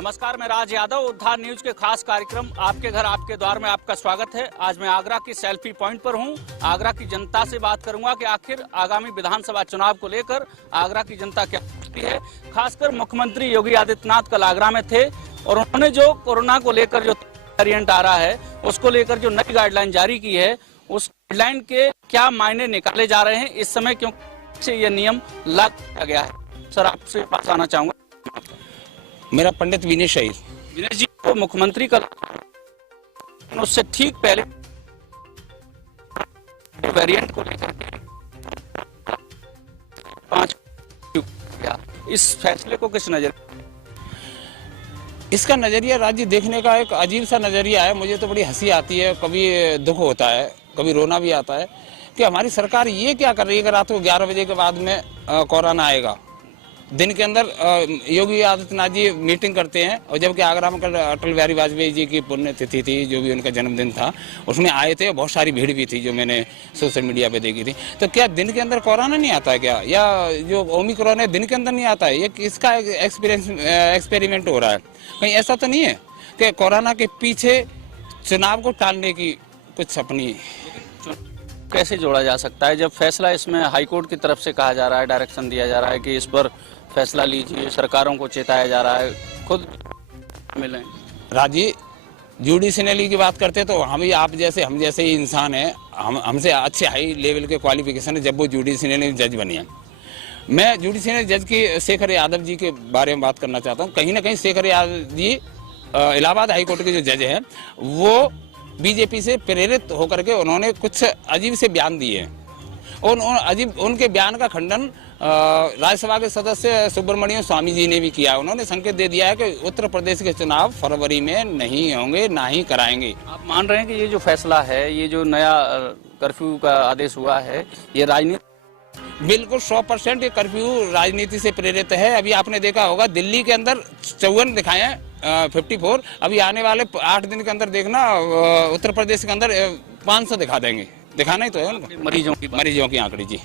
नमस्कार, मैं राज यादव। उद्धार न्यूज के खास कार्यक्रम आपके घर आपके द्वार में आपका स्वागत है। आज मैं आगरा की सेल्फी पॉइंट पर हूं। आगरा की जनता से बात करूंगा कि आखिर आगामी विधानसभा चुनाव को लेकर आगरा की जनता क्या सोचती है। खासकर मुख्यमंत्री योगी आदित्यनाथ कल आगरा में थे और उन्होंने जो कोरोना को लेकर जो वेरिएंट आ रहा है उसको लेकर जो नई गाइडलाइन जारी की है, उस गाइडलाइन के क्या मायने निकाले जा रहे हैं इस समय, क्योंकि ये नियम लागू किया गया है। सर, आपसे पास आना चाहूंगा। मेरा पंडित विनेश शहीद। विनेश जी को मुख्यमंत्री का उससे ठीक पहले वेरिएंट को लेकर 5 इस फैसले को किस नजर? इसका नजरिया राज्य देखने का एक अजीब सा नजरिया है। मुझे तो बड़ी हंसी आती है, कभी दुख होता है, कभी रोना भी आता है कि हमारी सरकार ये क्या कर रही है कि रात को 11 बजे के बाद में कोरोना आएगा। दिन के अंदर योगी आदित्यनाथ जी मीटिंग करते हैं, और जबकि आगरा में कल अटल बिहारी वाजपेयी जी की पुण्यतिथि थी, जो भी उनका जन्मदिन था, उसमें आए थे। बहुत सारी भीड़ भी थी जो मैंने सोशल मीडिया पे देखी थी। तो क्या दिन के अंदर कोरोना नहीं आता है क्या, या जो ओमिक्रॉन है दिन के अंदर नहीं आता है? ये किसका एक्सपेरिमेंट हो रहा है? कहीं ऐसा तो नहीं है कि कोरोना के पीछे चुनाव को टालने की कुछ अपनी कैसे जोड़ा जा सकता है जब फैसला इसमें हाईकोर्ट की तरफ से कहा जा रहा है, डायरेक्शन दिया जा रहा है कि इस पर फैसला लीजिए, सरकारों को चेताया जा रहा है, खुद मिले राजी जुडिशनली की बात करते तो हम जैसे ही इंसान है, हमसे अच्छे हाई लेवल के क्वालिफिकेशन है जब वो जुडिशनली जज बने हैं। मैं जुडिशनल जज की शेखर यादव जी के बारे में बात करना चाहता हूँ। कहीं ना कहीं शेखर यादव जी इलाहाबाद हाई कोर्ट के जो जज हैं, वो बीजेपी से प्रेरित होकर के उन्होंने कुछ अजीब से बयान दिए हैं। उनके बयान का खंडन राज्यसभा के सदस्य सुब्रमण्यम स्वामी जी ने भी किया। उन्होंने संकेत दे दिया है कि उत्तर प्रदेश के चुनाव फरवरी में नहीं होंगे, ना ही कराएंगे। आप मान रहे हैं कि ये जो फैसला है, ये जो नया कर्फ्यू का आदेश हुआ है, ये राजनीति? बिल्कुल 100% ये कर्फ्यू राजनीति से प्रेरित है। अभी आपने देखा होगा दिल्ली के अंदर 54 दिखाए हैं, 54। अभी आने वाले 8 दिन के अंदर देखना उत्तर प्रदेश के अंदर 500 दिखा देंगे। दिखाना ही तो है उनको, मरीजों की आंकड़ी। जी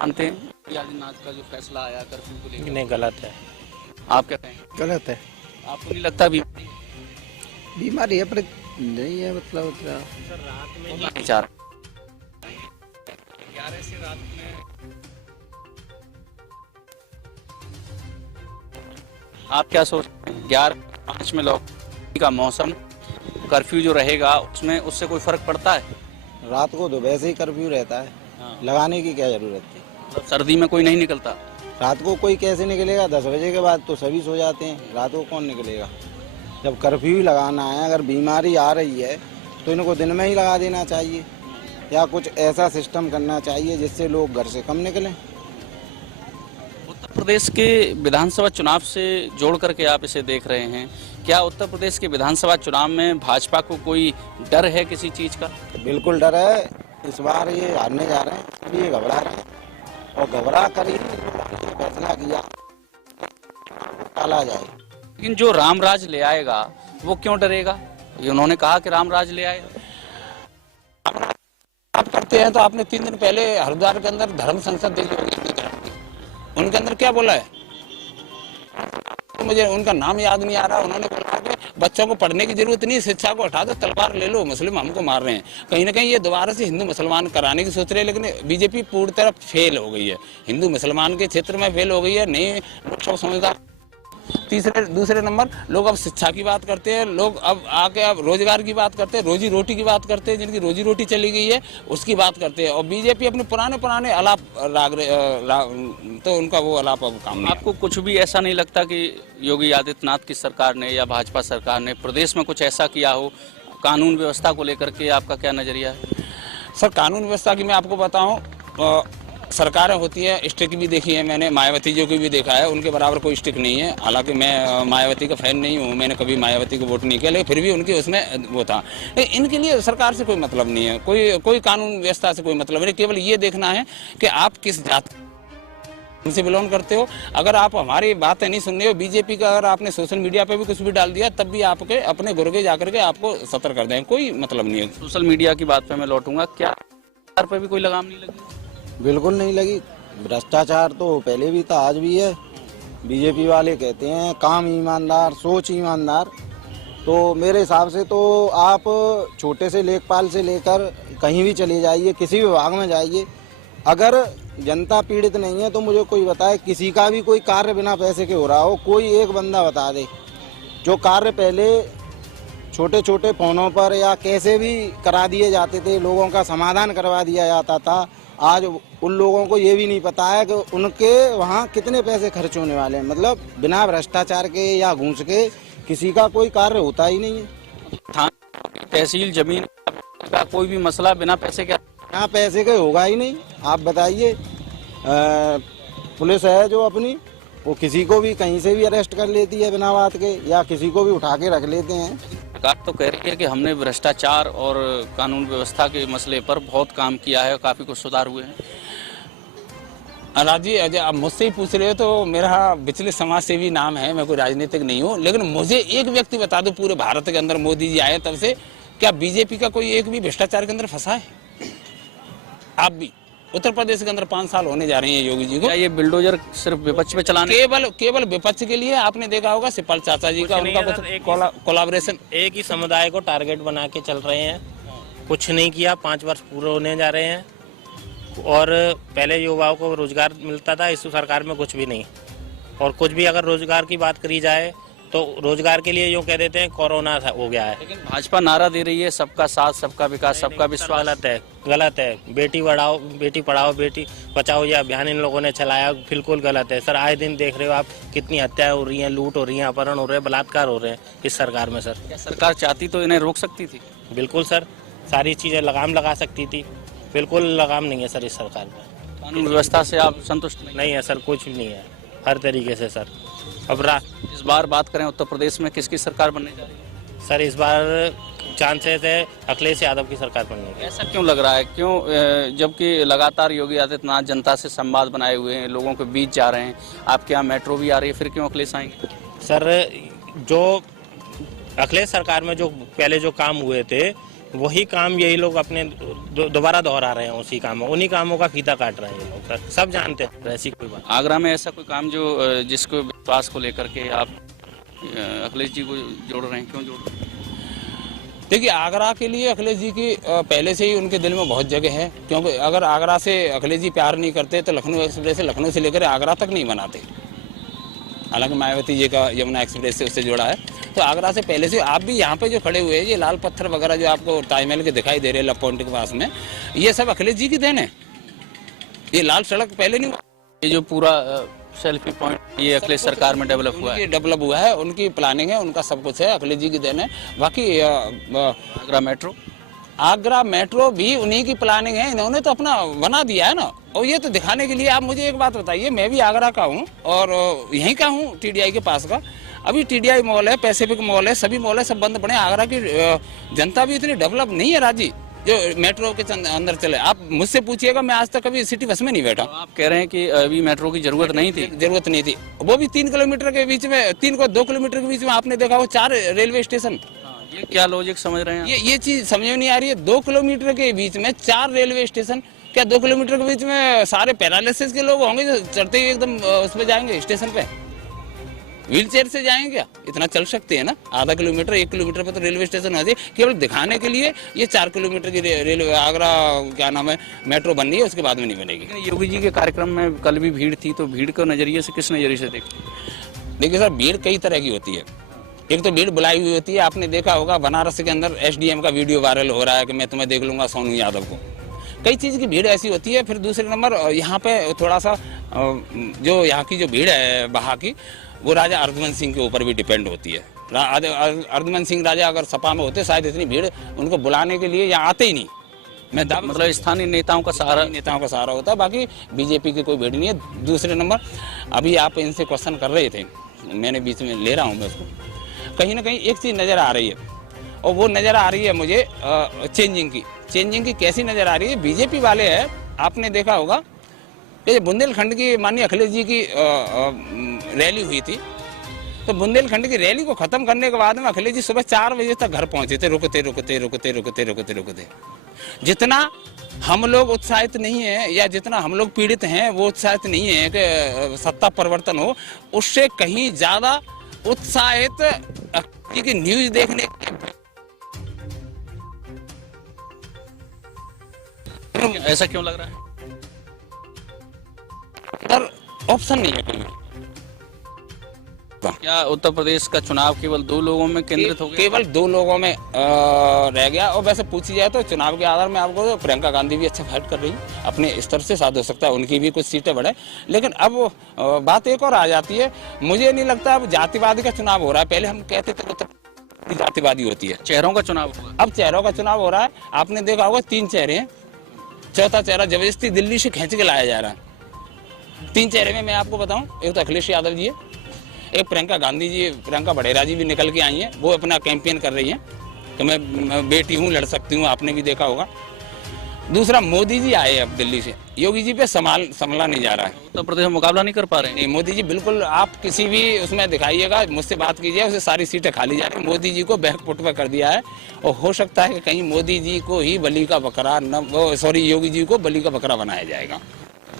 मानते हैं आदित्यनाथ का जो फैसला आया कर्फ्यू को लेकर? नहीं, गलत है। आप क्या कहें? गलत है। आपको नहीं लगता बीमारी है पर नहीं है, मतलब उतना विचार 11 से रात में आप क्या सोचते हैं? 11-5 में लॉकडाउन का मौसम, कर्फ्यू जो रहेगा उसमें उससे कोई फर्क पड़ता है? रात को तो वैसे ही कर्फ्यू रहता है। हाँ। लगाने की क्या जरूरत थी? मतलब सर्दी में कोई नहीं निकलता? रात को कोई कैसे निकलेगा? 10 बजे के बाद तो सभी सो जाते हैं, रात को कौन निकलेगा? जब कर्फ्यू ही लगाना है, अगर बीमारी आ रही है तो इनको दिन में ही लगा देना चाहिए, या कुछ ऐसा सिस्टम करना चाहिए जिससे लोग घर से कम निकलें। उत्तर प्रदेश के विधानसभा चुनाव से जोड़ करके आप इसे देख रहे हैं, क्या उत्तर प्रदेश के विधानसभा चुनाव में भाजपा को कोई डर है किसी चीज का? बिल्कुल डर है। इस बार ये हारने जा रहे हैं, इसलिए घबरा रहे हैं, और घबरा कर ही फैसला किया टाला जाए। लेकिन जो रामराज ले आएगा वो क्यों डरेगा? ये उन्होंने कहा कि रामराज ले आएगा। आप करते हैं तो आपने 3 दिन पहले हरिद्वार के अंदर धर्म संसद देखी होगी, उनके अंदर क्या बोला है? तो मुझे उनका नाम याद नहीं आ रहा। उन्होंने बोला कि बच्चों को पढ़ने की जरूरत नहीं, शिक्षा को हटा दो, तलवार ले लो, मुस्लिम हमको मार रहे हैं। कहीं ना कहीं ये दोबारा से हिंदू मुसलमान कराने की सोच रहे हैं, लेकिन बीजेपी पूरी तरह फेल हो गई है। हिंदू मुसलमान के क्षेत्र में फेल हो गई है। नहीं, लोग सब समझदार। दूसरे नंबर लोग अब शिक्षा की बात करते हैं, लोग अब आके अब रोजगार की बात करते हैं, रोजी रोटी की बात करते हैं, जिनकी रोजी रोटी चली गई है उसकी बात करते हैं। और बीजेपी अपने पुराने आलाप तो उनका वो आलाप अब काम नहीं। आपको कुछ भी ऐसा नहीं लगता कि योगी आदित्यनाथ की सरकार ने या भाजपा सरकार ने प्रदेश में कुछ ऐसा किया हो? कानून व्यवस्था को लेकर के आपका क्या नजरिया है? सर, कानून व्यवस्था की मैं आपको बताऊं, सरकारें होती है, स्टिक भी देखी है मैंने, मायावती जी को भी देखा है, उनके बराबर कोई स्टिक नहीं है। हालांकि मैं मायावती का फैन नहीं हूँ, मैंने कभी मायावती को वोट नहीं किया, लेकिन फिर भी उनकी उसमें वो था। इनके लिए सरकार से कोई मतलब नहीं है, कोई कानून व्यवस्था से कोई मतलब नहीं। केवल ये देखना है कि आप किस जात से बिलोंग करते हो। अगर आप हमारी बातें नहीं सुन रहे हो, बीजेपी का अगर आपने सोशल मीडिया पे भी कुछ भी डाल दिया, तब भी आपके अपने गुर्गे जाकर के आपको सतर्क कर दें, कोई मतलब नहीं है। सोशल मीडिया की बात पे मैं लौटूंगा, क्या पे भी कोई लगाम नहीं लगी? बिल्कुल नहीं लगी। भ्रष्टाचार तो पहले भी था, आज भी है, बीजेपी वाले कहते हैं काम ईमानदार, सोच ईमानदार। तो मेरे हिसाब से तो आप छोटे से लेखपाल से लेकर कहीं भी चले जाइए, किसी विभाग में जाइए, अगर जनता पीड़ित नहीं है तो मुझे कोई बताए किसी का भी कोई कार्य बिना पैसे के हो रहा हो, कोई एक बंदा बता दे। जो कार्य पहले छोटे छोटे फोनों पर या कैसे भी करा दिए जाते थे, लोगों का समाधान करवा दिया जाता था, आज उन लोगों को ये भी नहीं पता है कि उनके वहाँ कितने पैसे खर्च होने वाले हैं। मतलब बिना भ्रष्टाचार के या घूस के किसी का कोई कार्य होता ही नहीं है। तहसील जमीन का कोई भी मसला बिना पैसे के यहाँ पैसे के होगा ही नहीं। आप बताइए, पुलिस है जो अपनी, वो किसी को भी कहीं से भी अरेस्ट कर लेती है बिना बात के, या किसी को भी उठा के रख लेते हैं। सरकार तो कह रही है कि हमने भ्रष्टाचार और कानून व्यवस्था के मसले पर बहुत काम किया है, काफी कुछ सुधार हुए हैं। राजी, अजय आप मुझसे ही पूछ रहे हो तो मेरा विचलित समाज सेवी नाम है, मैं कोई राजनीतिक नहीं हूँ, लेकिन मुझे एक व्यक्ति बता दो पूरे भारत के अंदर मोदी जी आए तब से क्या बीजेपी का कोई एक भी भ्रष्टाचार के अंदर फंसा है? आप भी उत्तर प्रदेश के अंदर 5 साल होने जा रहे हैं योगी जी को। क्या ये बिल्डोजर सिर्फ विपक्ष पे चलाने? केवल विपक्ष के लिए। आपने देखा होगा सिपाल चाचा जी का उनका कुछ कोलैबोरेशन। एक ही समुदाय को टारगेट बना के चल रहे हैं, कुछ नहीं किया। 5 वर्ष पूरे होने जा रहे हैं और पहले युवाओं को रोजगार मिलता था, इस सरकार में कुछ भी नहीं। और कुछ भी अगर रोजगार की बात करी जाए तो रोजगार के लिए यूँ कह देते हैं कोरोना हो गया है। लेकिन भाजपा नारा दे रही है सबका साथ, सबका विकास, सबका विश्वास। गलत है। बेटी बढ़ाओ, बेटी पढ़ाओ, बेटी बचाओ ये अभियान इन लोगों ने चलाया, बिल्कुल गलत है सर। आए दिन देख रहे हो आप कितनी हत्याएं हो रही हैं, लूट हो रही है, अपहरण हो रहे हैं, बलात्कार हो रहे हैं इस सरकार में सर। क्या सरकार चाहती तो इन्हें रोक सकती थी? बिल्कुल सर, सारी चीजें लगाम लगा सकती थी। बिल्कुल लगाम नहीं है सर इस सरकार में। कानून व्यवस्था से आप संतुष्ट नहीं है सर, कुछ भी नहीं है हर तरीके से सर। अब इस बार बात करें उत्तर प्रदेश में किसकी सरकार बनने जा रही है? सर इस बार चांसेस है अखिलेश यादव की सरकार बनने की। ऐसा क्यों लग रहा है? क्यों, जबकि लगातार योगी आदित्यनाथ जनता से संवाद बनाए हुए हैं, लोगों के बीच जा रहे हैं, आपके यहाँ मेट्रो भी आ रही है, फिर क्यों अखिलेश आएंगे? सर जो अखिलेश सरकार में जो पहले जो काम हुए थे वही काम यही लोग अपने दोबारा दोहरा रहे हैं, उसी कामों, उन्हीं कामों का फीता काट रहे हैं ये लोग सर। सब जानते हैं, ऐसी कोई बात। आगरा में ऐसा कोई काम जो जिसको विश्वास को लेकर के आप अखिलेश जी को जोड़ रहे हैं, क्यों जोड़ रहे हैं? देखिए, आगरा के लिए अखिलेश जी की पहले से ही उनके दिल में बहुत जगह है, क्योंकि अगर आगरा से अखिलेश जी प्यार नहीं करते तो लखनऊ एक्सप्रेस से लखनऊ से लेकर आगरा तक नहीं बनाते। हालांकि मायावती जी का यमुना एक्सप्रेस से उससे जोड़ा है, तो आगरा से पहले से। आप भी यहाँ पे जो खड़े हुए हैं, ये लाल पत्थर वगैरह जो आपको ताजमहल के दिखाई दे रहे हैं लव पॉइंट के पास में, ये सब अखिलेश जी की देन है। ये लाल सड़क पहले नहीं हुआ। ये जो पूरा सेल्फी पॉइंट ये अखिलेश सरकार में डेवलप हुआ है, डेवलप हुआ है, उनकी प्लानिंग है, उनका सब कुछ है, अखिलेश जी की देन है। बाकी आगरा मेट्रो भी उन्हीं की प्लानिंग है, इन्होंने तो अपना बना दिया है ना। और ये तो दिखाने के लिए, आप मुझे एक बात बताइए, मैं भी आगरा का हूँ और यहीं का हूँ, टीडीआई के पास का। अभी टीडीआई मॉल है, पैसिफिक मॉल है, सभी मॉल है, सब बंद पड़े। आगरा की जनता भी इतनी डेवलप नहीं है राजी जो मेट्रो के अंदर चले। आप मुझसे पूछिएगा, मैं आज तक कभी सिटी बस में नहीं बैठा। आप कह रहे हैं कि अभी मेट्रो की जरूरत नहीं थी? जरूरत नहीं थी, वो भी 3 किलोमीटर के बीच में, 3 को 2 किलोमीटर के बीच में आपने देखा हो 4 रेलवे स्टेशन। ये क्या लॉजिक समझ रहे हैं? ये चीज समझ में नहीं आ रही है। 2 किलोमीटर के बीच में 4 रेलवे स्टेशन। क्या 2 किलोमीटर के बीच में सारे पैरालिसिस के लोग होंगे जो चढ़ते ही एकदम उस पे जाएंगे स्टेशन पे? व्हील चेयर से जाएंगे क्या? इतना चल सकते हैं ना। आधा किलोमीटर 1 किलोमीटर पे तो रेलवे स्टेशन आ जाए। केवल दिखाने के लिए ये 4 किलोमीटर की रेलवे आगरा क्या नाम है मेट्रो बननी है, उसके बाद में नहीं बनेगी। योगी जी के कार्यक्रम में कल भी भीड़ थी, तो भीड़ के नजरिए से किस नजरिए से देखते? देखिए सर, भीड़ कई तरह की होती है। एक तो भीड़ बुलाई हुई होती है। आपने देखा होगा बनारस के अंदर एसडीएम का वीडियो वायरल हो रहा है कि मैं तुम्हें देख लूंगा सोनू यादव को। कई चीज़ की भीड़ ऐसी होती है। फिर दूसरे नंबर यहाँ पे थोड़ा सा जो यहाँ की जो भीड़ है वहाँ की, वो राजा अर्धमन सिंह के ऊपर भी डिपेंड होती है। अर्धमन सिंह राजा अगर सपा में होते, शायद इतनी भीड़ उनको बुलाने के लिए यहाँ आते ही नहीं। मैं मतलब स्थानीय नेताओं का सहारा होता है, बाकी बीजेपी की कोई भीड़ नहीं है। दूसरे नंबर, अभी आप इनसे क्वेश्चन कर रहे थे, मैंने बीच में ले रहा हूँ मैं उसको। कहीं ना कहीं एक चीज़ नज़र आ रही है, और वो नज़र आ रही है मुझे चेंजिंग की कैसी नज़र आ रही है? बीजेपी वाले हैं, आपने देखा होगा ये बुंदेलखंड की माननीय अखिलेश जी की रैली हुई थी, तो बुंदेलखंड की रैली को ख़त्म करने के बाद में अखिलेश जी सुबह 4 बजे तक घर पहुँचे थे, रुकते। जितना हम लोग उत्साहित नहीं है, या जितना हम लोग पीड़ित हैं वो उत्साहित नहीं है कि सत्ता परिवर्तन हो। उससे कहीं ज्यादा उत्साहित की न्यूज देखने ऐसा क्यों लग रहा है? ऑप्शन नहीं है कोई। क्या उत्तर प्रदेश का चुनाव केवल 2 लोगों में केंद्रित हो गया? केवल 2 लोगों में रह गया। और वैसे पूछी जाए तो चुनाव के आधार में आपको तो प्रियंका गांधी भी अच्छा फाइट कर रही है अपने स्तर से, साथ हो सकता है उनकी भी कुछ सीटें बढ़े। लेकिन अब बात एक और आ जाती है, मुझे नहीं लगता अब जातिवादी का चुनाव हो रहा है। पहले हम कहते थे उत्तर जातिवादी होती है, चेहरों का चुनाव होगा। अब चेहरों का चुनाव हो रहा है। आपने देखा होगा 3 चेहरे हैं, चौथा चेहरा जबरदस्ती दिल्ली से खींच के लाया जा रहा है। 3 चेहरे में मैं आपको बताऊं, एक तो अखिलेश यादव जी है, एक प्रियंका गांधी जी, प्रियंका बड़ेरा जी भी निकल के आई हैं, वो अपना कैंपेन कर रही हैं कि मैं बेटी हूँ, लड़ सकती हूँ, आपने भी देखा होगा। दूसरा मोदी जी आए अब दिल्ली से, योगी जी पे संभला नहीं जा रहा है। उत्तर प्रदेश में मुकाबला नहीं कर पा रहे हैं। नहीं, मोदी जी बिल्कुल, आप किसी भी उसमें दिखाइएगा, मुझसे बात कीजिए, उसे सारी सीटें खाली जा रही। मोदी जी को बैकफुट पर कर दिया है। और हो सकता है कि कहीं मोदी जी को ही बलि का बकरा योगी जी को बलि का बकरा बनाया जाएगा।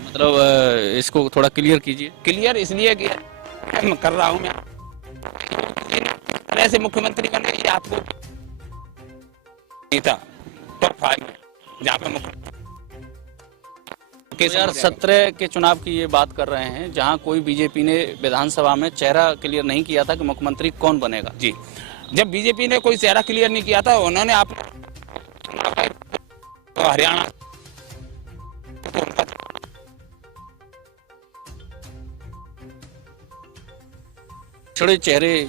मतलब इसको थोड़ा क्लियर कीजिए। क्लियर इसलिए कि मैं कर रहा हूं, मैं तरह से मुख्यमंत्री बन गई, आपको नेता टॉप 5 जहाँ पे मुख्यमंत्री 2017 के चुनाव की ये बात कर रहे हैं, जहां कोई बीजेपी ने विधानसभा में चेहरा क्लियर नहीं किया था कि मुख्यमंत्री कौन बनेगा। जी, जब बीजेपी ने कोई चेहरा क्लियर नहीं किया था, उन्होंने आप हरियाणा पिछड़े चेहरे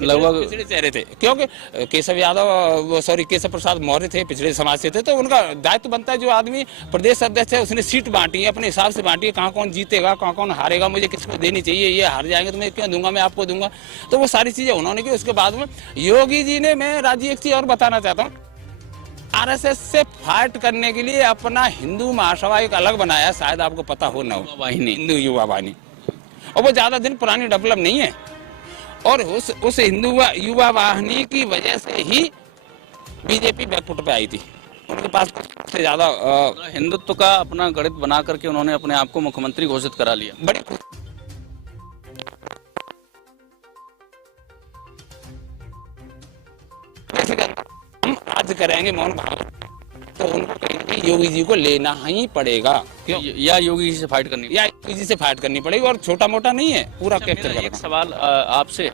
लगभग पिछड़े चेहरे थे, क्योंकि केशव प्रसाद मौर्य थे, पिछड़े समाज से थे, तो उनका दायित्व बनता है। जो आदमी प्रदेश अध्यक्ष है उसने सीट बांटी है, अपने हिसाब से बांटी है, कहाँ कौन जीतेगा, कहाँ कौन हारेगा, मुझे किसको देनी चाहिए, ये हार जाएंगे तो मैं क्यों दूंगा, मैं आपको दूंगा। तो वो सारी चीजें उन्होंने की। उसके बाद में योगी जी ने, मैं राजी एक चीज और बताना चाहता हूँ, आरएसएस से फाइट करने के लिए अपना हिंदू महासभा एक अलग बनाया, शायद आपको पता हो ना हो, हिंदू युवा वाहिनी, और वो ज्यादा दिन पुरानी डेवलप नहीं है। और उस हिंदू युवा वाहिनी की वजह से ही बीजेपी बैकफुट पे आई थी। उनके पास से ज्यादा हिंदुत्व का अपना गणित बना करके उन्होंने अपने आप को मुख्यमंत्री घोषित करा लिया। बड़ी हम आज करेंगे मौन भाव, तो उनको कहीं योगी जी को लेना ही पड़ेगा। क्यों? या योगी जी से फाइट करनी, या योगी जी से फाइट करनी पड़ेगी, और छोटा मोटा नहीं है, पूरा कैप्चर मेरा एक सवाल आपसे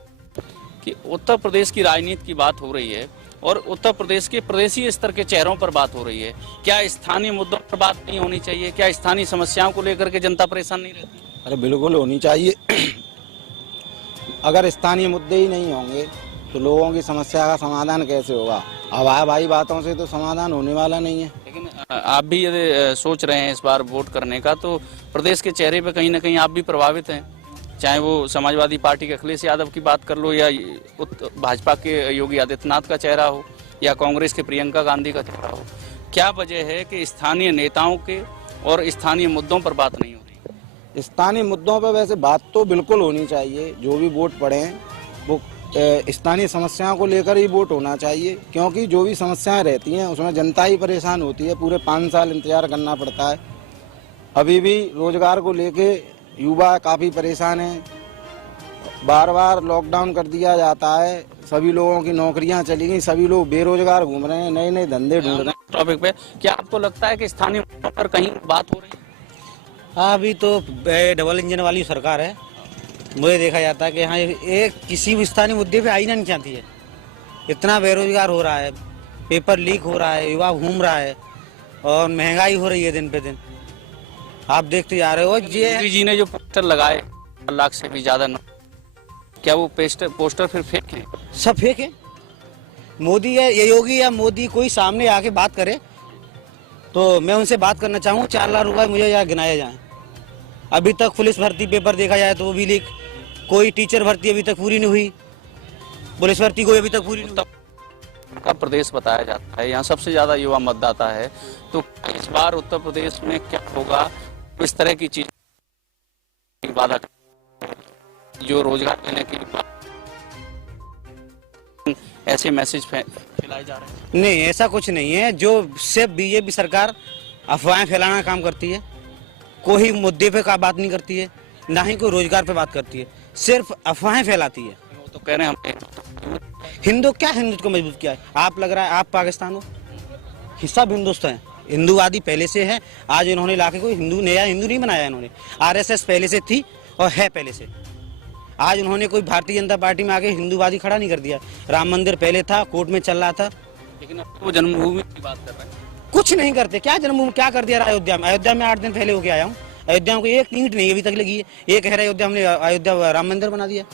कि उत्तर प्रदेश की राजनीति की बात हो रही है और उत्तर प्रदेश के प्रदेशीय स्तर के चेहरों पर बात हो रही है, क्या स्थानीय मुद्दों पर बात नहीं होनी चाहिए? क्या स्थानीय समस्याओं को लेकर के जनता परेशान नहीं रहती? अरे बिल्कुल होनी चाहिए। अगर स्थानीय मुद्दे ही नहीं होंगे तो लोगों की समस्या का समाधान कैसे होगा? हवाई बातों से तो समाधान होने वाला नहीं है। लेकिन आप भी यदि सोच रहे हैं इस बार वोट करने का, तो प्रदेश के चेहरे पे कहीं ना कहीं आप भी प्रभावित हैं, चाहे वो समाजवादी पार्टी के अखिलेश यादव की बात कर लो, या भाजपा के योगी आदित्यनाथ का चेहरा हो, या कांग्रेस के प्रियंका गांधी का चेहरा हो। क्या वजह है कि स्थानीय नेताओं के और स्थानीय मुद्दों पर बात नहीं हो रही? स्थानीय मुद्दों पर वैसे बात तो बिल्कुल होनी चाहिए। जो भी वोट पड़े हैं वो स्थानीय समस्याओं को लेकर ही वोट होना चाहिए, क्योंकि जो भी समस्याएं रहती हैं उसमें जनता ही परेशान होती है। पूरे 5 साल इंतजार करना पड़ता है। अभी भी रोजगार को लेके युवा काफ़ी परेशान हैं। बार बार लॉकडाउन कर दिया जाता है, सभी लोगों की नौकरियां चली गई, सभी लोग बेरोजगार घूम रहे हैं, नए नए धंधे ढूंढ रहे हैं। टॉपिक पे क्या आपको लगता है कि स्थानीय मुद्दों पर कहीं बात हो रही है? हाँ, अभी तो डबल इंजन वाली सरकार है। मुझे देखा जाता है कि हाँ, एक किसी भी स्थानीय मुद्दे पे आई नहीं चाहती है। इतना बेरोजगार हो रहा है, पेपर लीक हो रहा है, युवा घूम रहा है, और महंगाई हो रही है दिन पे दिन। आप देखते जा रहे हो। योगी जी ने जो पोस्टर लगाए 4 लाख से भी ज्यादा, क्या वो पोस्टर फिर फेक है? सब फेक है। मोदी है ये योगी या मोदी कोई सामने आके बात करे तो मैं उनसे बात करना चाहूँ, 4 लाख रुपए मुझे यहाँ गिनाए जाए। अभी तक पुलिस भर्ती पेपर देखा जाए तो वो भी लीक, कोई टीचर भर्ती अभी तक पूरी नहीं हुई, पुलिस भर्ती कोई अभी तक पूरी नहीं हुई। का प्रदेश बताया जाता है, यहाँ सबसे ज्यादा युवा मतदाता है, तो इस बार उत्तर प्रदेश में क्या होगा? इस तरह की चीज वादा जो रोजगार देने की ऐसे मैसेज फैलाए जा रहे हैं। नहीं, ऐसा कुछ नहीं है। जो सिर्फ बीजेपी सरकार अफवाहें फैलाना काम करती है, कोई मुद्दे पे का बात नहीं करती है, ना ही कोई रोजगार पे बात करती है, सिर्फ अफवाहें फैलाती है। वो तो कह रहे हैं हम हिंदू क्या हिंदुत्व को मजबूत किया है? आप लग रहा है आप पाकिस्तान हो, हिस्सा भी हिंदुस्तान है, हिंदूवादी पहले से है। आज इन्होंने लाके कोई हिंदू नया हिंदू नहीं बनाया, इन्होंने आरएसएस पहले से थी और है पहले से। आज उन्होंने कोई भारतीय जनता पार्टी में आके हिंदूवादी खड़ा नहीं कर दिया। राम मंदिर पहले था, कोर्ट में चल रहा था, लेकिन अब वो जन्मभूमि की बात कर रहे हैं। कुछ नहीं करते। क्या जन्मभूमि क्या कर दिया अयोध्या में? अयोध्या में 8 दिन पहले होके आया हूँ, अयोध्या में एक ईंट नहीं अभी तक लगी है। ये कह रहे अयोध्या हमने अयोध्या राम मंदिर बना दिया,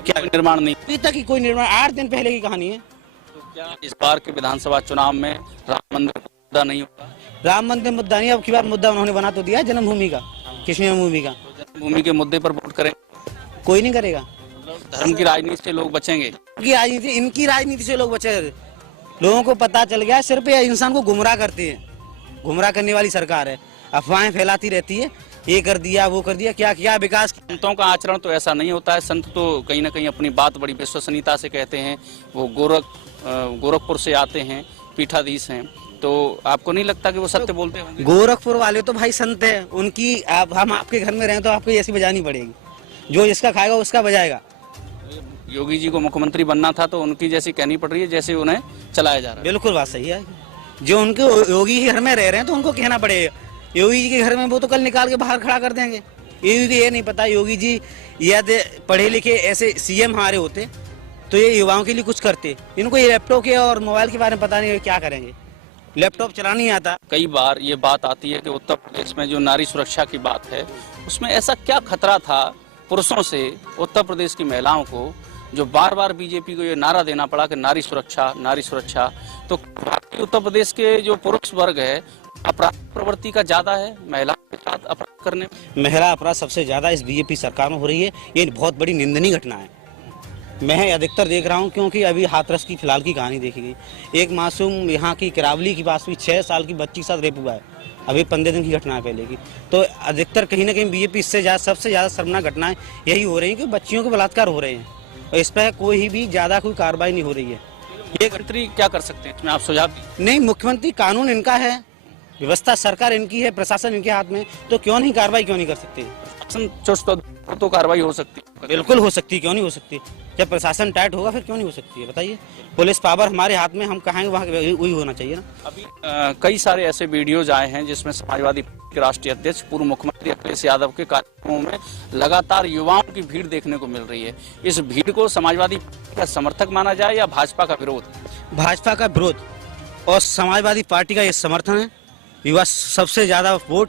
क्या निर्माण नहीं? अभी तक ही कोई निर्माण, 8 दिन पहले की कहानी है। तो क्या इस बार के विधानसभा चुनाव में राम मंदिर का मुद्दा नहीं होगा? राम मंदिर मुद्दा नहीं, अब की बार मुद्दा उन्होंने बना तो दिया जन्मभूमि का, कश्मीर भूमि का। तो जन्मभूमि के मुद्दे पर वोट करें, कोई नहीं करेगा। धर्म की राजनीति से लोग बचेंगे। इनकी राजनीति से लोग बचे। लोगों को पता चल गया, सिर्फ ये इंसान को गुमराह करती है, गुमराह करने वाली सरकार है, अफवाहें फैलाती रहती है, ये कर दिया वो कर दिया, क्या किया विकास। संतों का आचरण तो ऐसा नहीं होता है। संत तो कहीं ना कहीं अपनी बात बड़ी विश्वसनीयता से कहते हैं। वो गोरखपुर से आते हैं, पीठाधीश हैं, तो आपको नहीं लगता कि वो सत्य बोलते होंगे? गोरखपुर वाले तो भाई संत है, उनकी हम आपके घर में रहें तो आपको ऐसी बजानी पड़ेगी, जो जिसका खाएगा उसका बजाएगा। योगी जी को मुख्यमंत्री बनना था तो उनकी जैसी कहनी पड़ रही है जैसे उन्हें चलाया जा रहा है। बिल्कुल बात सही है। जो उनके योगी के घर में रह रहे हैं तो उनको कहना पड़ेगा। योगी जी के घर में वो तो कल निकाल के बाहर खड़ा कर देंगे। ये नहीं पता योगी जी यदि पढ़े लिखे ऐसे सीएम हमारे होते तो ये युवाओं के लिए कुछ करते। इनको ये लैपटॉप के और मोबाइल के बारे में पता नहीं क्या करेंगे, लैपटॉप चलाना नहीं आता। कई बार ये बात आती है कि उत्तर प्रदेश में जो नारी सुरक्षा की बात है, उसमें ऐसा क्या खतरा था पुरुषों से उत्तर प्रदेश की महिलाओं को, जो बार बार बीजेपी को ये नारा देना पड़ा कि नारी सुरक्षा, नारी सुरक्षा। तो उत्तर प्रदेश के जो पुरुष वर्ग है, अपराध प्रवृत्ति का ज्यादा है महिला के साथ अपराध करने में। महिला अपराध सबसे ज्यादा इस बीजेपी सरकार में हो रही है। ये बहुत बड़ी निंदनीय घटना है। मैं अधिकतर देख रहा हूँ, क्योंकि अभी हाथरस की फिलहाल की कहानी देखी गई। एक मासूम यहाँ की किरावली की पास हुई 6 साल की बच्ची के साथ रेप हुआ है, अभी 15 दिन की घटना है पहले की। तो अधिकतर कहीं ना कहीं बीजेपी इससे सबसे ज्यादा शर्मनाक घटनाएं यही हो रही है कि बच्चियों के बलात्कार हो रहे हैं और इस पर कोई भी ज्यादा कोई कार्रवाई नहीं हो रही है। ये मंत्री क्या कर सकते हैं इसमें, आप सुझाव दीजिए। नहीं, मुख्यमंत्री कानून इनका है, व्यवस्था सरकार इनकी है, प्रशासन इनके हाथ में, तो क्यों नहीं कार्रवाई क्यों नहीं कर सकते? चुस्त तो कार्रवाई हो सकती है। बिल्कुल हो सकती है, क्यों नहीं हो सकती? जब प्रशासन टाइट होगा फिर क्यों नहीं हो सकती है? बताइए, पुलिस पावर हमारे हाथ में, हम कहाँ वहाँ वही होना चाहिए ना। अभी कई सारे ऐसे वीडियोज आए हैं जिसमें समाजवादी के राष्ट्रीय अध्यक्ष पूर्व मुख्यमंत्री अखिलेश यादव के कार्यक्रमों में लगातार युवाओं की भीड़ देखने को मिल रही है। इस भीड़ को समाजवादी का समर्थक माना जाए या भाजपा का विरोध? भाजपा का विरोध और समाजवादी पार्टी का ये समर्थन है। युवा सबसे ज्यादा वोट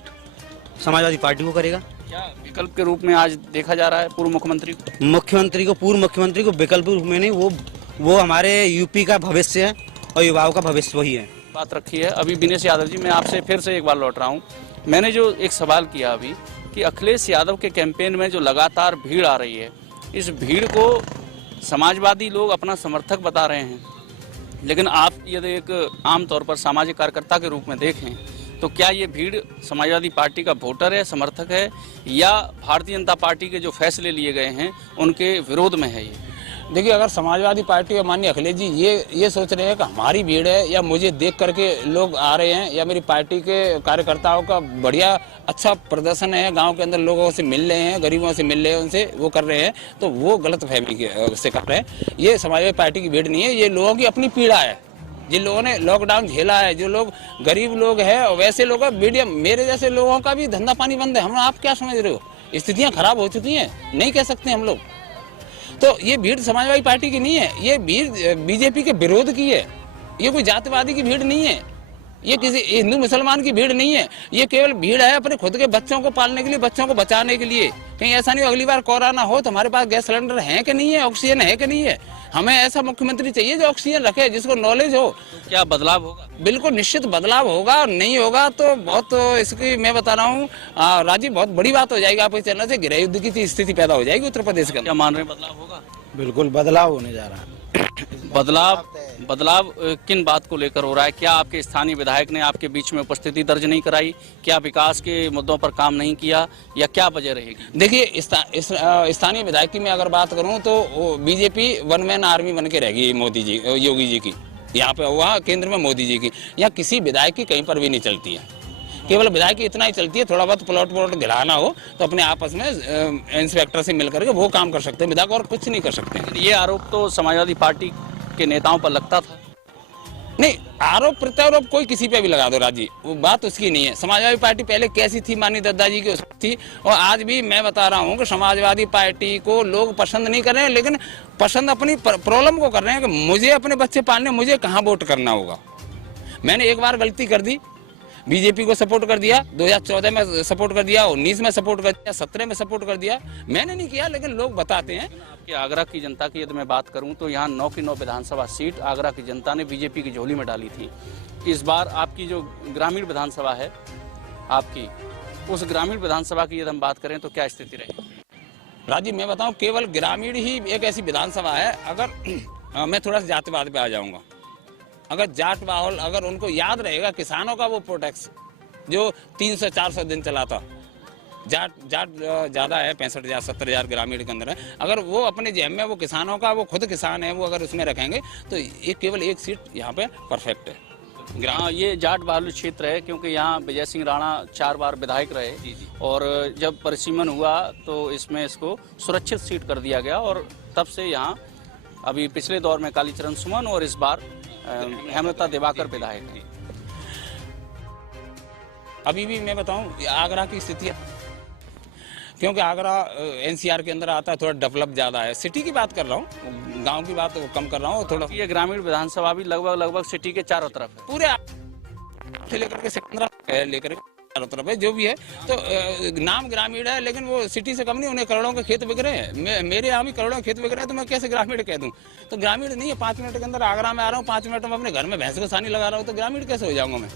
समाजवादी पार्टी को करेगा। क्या विकल्प के रूप में आज देखा जा रहा है पूर्व मुख्यमंत्री को? पूर्व मुख्यमंत्री को विकल्प रूप में नहीं, वो हमारे यूपी का भविष्य है और युवाओं का भविष्य वही है। बात रखी है। अभी दिनेश यादव जी, मैं आपसे फिर से एक बार लौट रहा हूँ। मैंने जो एक सवाल किया अभी कि अखिलेश यादव के कैंपेन में जो लगातार भीड़ आ रही है, इस भीड़ को समाजवादी लोग अपना समर्थक बता रहे हैं, लेकिन आप यदि एक आमतौर पर सामाजिक कार्यकर्ता के रूप में देखें तो क्या ये भीड़ समाजवादी पार्टी का वोटर है, समर्थक है, या भारतीय जनता पार्टी के जो फैसले लिए गए हैं उनके विरोध में है? ये देखिए, अगर समाजवादी पार्टी और माननीय अखिलेश जी ये सोच रहे हैं कि हमारी भीड़ है या मुझे देख करके लोग आ रहे हैं या मेरी पार्टी के कार्यकर्ताओं का बढ़िया अच्छा प्रदर्शन है, गांव के अंदर लोगों से मिल रहे हैं, गरीबों से मिल रहे हैं, उनसे वो कर रहे हैं, तो वो गलत फहमी से कर रहे हैं। ये समाजवादी पार्टी की भीड़ नहीं है, ये लोगों की अपनी पीड़ा है। जिन लोगों ने लॉकडाउन झेला है, जो लोग गरीब लोग हैं, वैसे लोग मीडियम मेरे जैसे लोगों का भी धंधा पानी बंद है। हम आप क्या समझ रहे हो? स्थितियाँ खराब हो चुकी हैं, नहीं कह सकते हम लोग। तो ये भीड़ समाजवादी पार्टी की नहीं है, ये भीड़ बीजेपी के विरोध की है। ये कोई जातिवादी की भीड़ नहीं है, ये किसी हिंदू मुसलमान की भीड़ नहीं है। ये केवल भीड़ है अपने खुद के बच्चों को पालने के लिए, बच्चों को बचाने के लिए। कहीं ऐसा नहीं हो अगली बार कोरोना हो तो हमारे पास गैस सिलेंडर है कि नहीं है, ऑक्सीजन है कि नहीं है। हमें ऐसा मुख्यमंत्री चाहिए जो ऑक्सीजन रखे, जिसको नॉलेज हो। क्या बदलाव होगा? बिल्कुल निश्चित बदलाव होगा, और नहीं होगा तो बहुत इसकी मैं बता रहा हूँ राजीव, बहुत बड़ी बात हो जाएगी। आपके चैनल से गृह युद्ध की स्थिति पैदा हो जाएगी उत्तर प्रदेश के अंदर। क्या मान रहे हैं बदलाव होगा? बिल्कुल बदलाव होने जा रहा है। बदलाव किन बात को लेकर हो रहा है? क्या आपके स्थानीय विधायक ने आपके बीच में उपस्थिति दर्ज नहीं कराई? क्या विकास के मुद्दों पर काम नहीं किया, या क्या वजह रहेगी? देखिए, स्थानीय विधायक की मैं अगर बात करूं तो बीजेपी वन मैन आर्मी बन के रहेगी मोदी जी, योगी जी की। यहाँ पे वहाँ केंद्र में मोदी जी की, यहाँ किसी विधायक की कहीं पर भी नहीं चलती है। केवल विधायक की इतना ही चलती है, थोड़ा बहुत प्लॉट गिराना हो तो अपने आपस में इंस्पेक्टर से मिलकर के वो काम कर सकते हैं, विधायक और कुछ नहीं कर सकते हैं। ये आरोप तो समाजवादी पार्टी के नेताओं पर लगता था। नहीं, आरोप प्रत्यारोप कोई किसी पे भी लगा दो राजी, वो बात उसकी नहीं है। समाजवादी पार्टी पहले कैसी थी, माननीय दद्दा जी की थी, और आज भी मैं बता रहा हूँ कि समाजवादी पार्टी को लोग पसंद नहीं कर रहे हैं, लेकिन पसंद अपनी प्रॉब्लम को कर रहे हैं कि मुझे अपने बच्चे पालने, मुझे कहाँ वोट करना होगा। मैंने एक बार गलती कर दी, बीजेपी को सपोर्ट कर दिया, 2014 में सपोर्ट कर दिया, 19 में सपोर्ट कर दिया, 17 में सपोर्ट कर दिया, मैंने नहीं किया, लेकिन लोग बताते हैं। कि आगरा की जनता की यदि मैं बात करूं तो यहाँ 9 की 9 विधानसभा सीट आगरा की जनता ने बीजेपी की झोली में डाली थी। इस बार आपकी जो ग्रामीण विधानसभा है आपकी, उस ग्रामीण विधानसभा की यदि हम बात करें तो क्या स्थिति रहेगी? राजीव, मैं बताऊं, केवल ग्रामीण ही एक ऐसी विधानसभा है, अगर मैं थोड़ा सा जातिवाद पे आ जाऊंगा, अगर जाट माहौल, अगर उनको याद रहेगा किसानों का वो प्रोटेक्स जो 300-400 दिन चला था, जाट ज़्यादा है, 65,000 70,000 ग्रामीण के अंदर है, अगर वो अपने जेब में वो किसानों का, वो खुद किसान है, वो अगर उसमें रखेंगे तो ये केवल एक सीट यहाँ पे परफेक्ट है। हाँ, ये जाट बाहुल्य क्षेत्र है क्योंकि यहाँ विजय सिंह राणा 4 बार विधायक रहे और जब परिसीमन हुआ तो इसमें इसको सुरक्षित सीट कर दिया गया और तब से यहाँ अभी पिछले दौर में कालीचरण सुमन और इस बार हेमलता दिवाकर विधायक हैं। अभी भी मैं बताऊं आगरा की स्थिति है, क्योंकि आगरा एनसीआर के अंदर आता है, थोड़ा डेवलप ज़्यादा है। सिटी की बात कर रहा हूँ, गांव की बात कम कर रहा हूँ थोड़ा। ये ग्रामीण विधानसभा भी लगभग सिटी के चारों तरफ है, पूरे से लेकर के सिकंदरा लेकर चारों तरफ है, जो भी है। तो नाम ग्रामीण है, लेकिन वो सिटी से कम नहीं, उन्हें करोड़ों के खेत बिक रहे हैं। मेरे यहाँ भी करोड़ों के खेत बिक रहे हैं, तो मैं कैसे ग्रामीण कह दूँ? तो ग्रामीण नहीं है। 5 मिनट के अंदर आगरा में आ रहा हूँ, 5 मिनट में अपने घर में भैंस को सानी लगा रहा हूँ, तो ग्रामीण कैसे हो जाऊँगा मैं?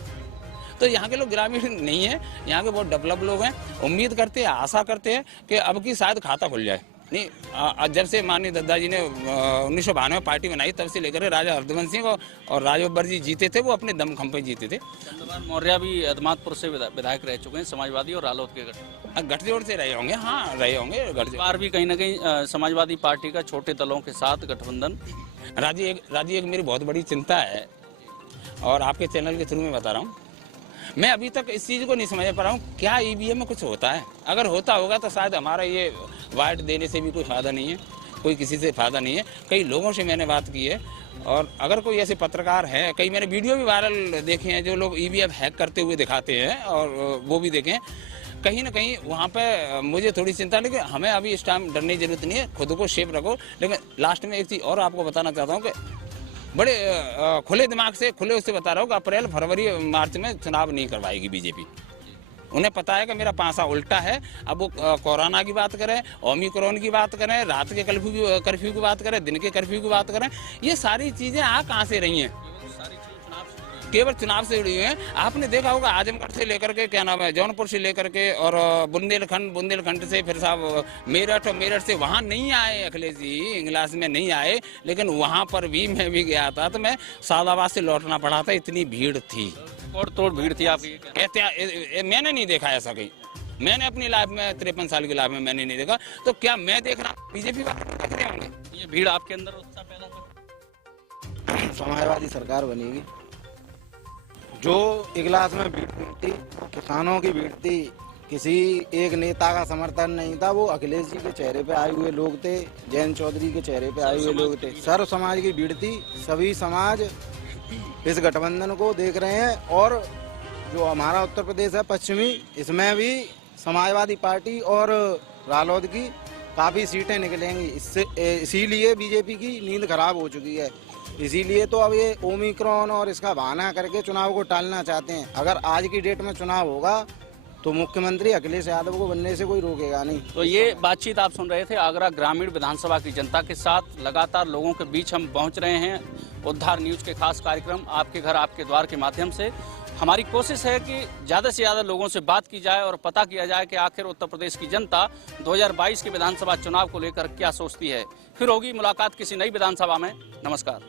तो यहाँ के लोग ग्रामीण नहीं है, यहाँ के बहुत डेवलप लोग हैं। उम्मीद करते हैं, आशा करते हैं कि अब की शायद खाता खुल जाए। नहीं, जब से माननीय दद्दा जी ने 1992 में पार्टी बनाई, तब से लेकर राजा हरदवंश सिंह और राजा बब्बर जी जीते थे, वो अपने दमखम पे जीते थे। चंद्रभान मौर्य भी अदमातपुर से विधायक रह चुके हैं, समाजवादी और रालोद के गठजोड़ से रहे होंगे। हाँ, रहे होंगे गठजोड़। बार भी कहीं ना कहीं समाजवादी पार्टी का छोटे दलों के साथ गठबंधन। राजी, एक मेरी बहुत बड़ी चिंता है और आपके चैनल के थ्रू में बता रहा हूँ, मैं अभी तक इस चीज़ को नहीं समझ पा रहा हूँ, क्या ईवीएम में कुछ होता है? अगर होता होगा तो शायद हमारा ये वाइट देने से भी कोई फ़ायदा नहीं है, कोई किसी से फ़ायदा नहीं है। कई लोगों से मैंने बात की है, और अगर कोई ऐसे पत्रकार है, कई मैंने वीडियो भी वायरल देखे हैं जो लोग ईवीएम हैक करते हुए दिखाते हैं, और वो भी देखें। कहीं ना कहीं वहाँ पे मुझे थोड़ी चिंता, लेकिन हमें अभी इस टाइम डरने की जरूरत नहीं है, खुद को सेफ रखो। लेकिन लास्ट में एक चीज़ और आपको बताना चाहता हूँ कि बड़े खुले दिमाग से, खुले उससे बता रहा हूँ कि अप्रैल फरवरी मार्च में चुनाव नहीं करवाएगी बीजेपी। उन्हें पता है कि मेरा पासा उल्टा है। अब वो कोरोना की बात करें, ओमिक्रॉन की बात करें, रात के कर्फ्यू की बात करें, दिन के कर्फ्यू की बात करें, ये सारी चीज़ें आ कहाँ से रही हैं? केवल चुनाव से जुड़ी हुई हैं। आपने देखा होगा आजमगढ़ से लेकर के, क्या नाम है, जौनपुर से लेकर के, और बुंदेलखंड से फिर साहब मेरठ, और मेरठ से वहाँ नहीं आए अखिलेश जी, इंगलास में नहीं आए, लेकिन वहाँ पर भी मैं भी गया था, तो मैं सादाबाद से लौटना पड़ा था, इतनी भीड़ थी, और तोड़ भीड़ थी। आप मैंने नहीं देखा ऐसा कहीं, मैंने अपनी लाइफ में 53 साल की लाइफ में मैंने नहीं देखा। तो क्या मैं देख रहा हूँ, बीजेपी वाले देख रहे होंगे? ये भीड़ आपके अंदर उत्साह पैदा कर, समाजवादी सरकार बनेगी। जो इगलास में भीड़ थी, किसानों की भीड़ थी, किसी एक नेता का समर्थन नहीं था, वो अखिलेश जी के चेहरे पे आए हुए लोग थे, जयंत चौधरी के चेहरे पे आए हुए लोग थे, सर्व समाज की भीड़ थी। सभी समाज इस गठबंधन को देख रहे हैं, और जो हमारा उत्तर प्रदेश है पश्चिमी, इसमें भी समाजवादी पार्टी और रालोद की काफ़ी सीटें निकलेंगी। इसीलिए बीजेपी की नींद खराब हो चुकी है। इसीलिए तो अब ये ओमिक्रॉन और इसका बहाना करके चुनाव को टालना चाहते हैं। अगर आज की डेट में चुनाव होगा तो मुख्यमंत्री अखिलेश यादव को बनने से कोई रोकेगा नहीं। तो ये बातचीत आप सुन रहे थे आगरा ग्रामीण विधानसभा की जनता के साथ। लगातार लोगों के बीच हम पहुंच रहे हैं उद्धार न्यूज के खास कार्यक्रम आपके घर आपके द्वार के माध्यम से। हमारी कोशिश है कि ज़्यादा से ज़्यादा लोगों से बात की जाए और पता किया जाए कि आखिर उत्तर प्रदेश की जनता 2022 के विधानसभा चुनाव को लेकर क्या सोचती है। फिर होगी मुलाकात किसी नई विधानसभा में। नमस्कार।